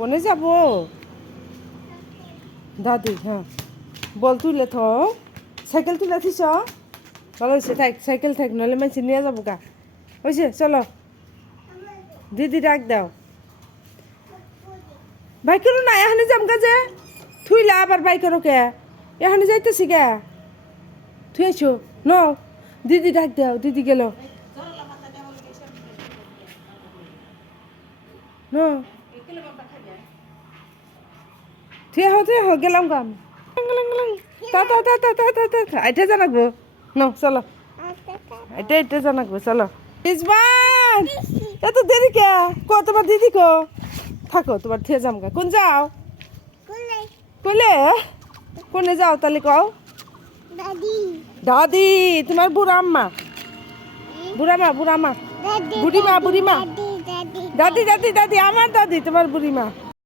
কোনে যাব দাদি হ্যাঁ বল তুলে থ সাইকেল তুলে থিস ভালো হয়েছে থাক সাইকেল থাক নইলে মানুষ নিয়ে যাবো গা হয়েছে চলো দিদি ডাক দাও বাইকেরও না এখানে যাম গা যে থুইলা আবার বাইকেরও কে এখানে যাইতেছি গে থুয়েছো ন দিদি ডাক দাও দিদি গেল ন থুয়ে হো গেলাম গাম এটা জানাকবো ন চলো এটা জানাকবো চলো ইসমান এত দেরি কে কো তোমার দিদি কো থাকো তোমার থিয়ে যাম গা কোন যাও কইলে কোনে যাও তাহলে কও দাদি তোমার বুড়াম্মা বুড়িমা দাদি দাদি দাদি আমার দাদি তোমার বুড়িমা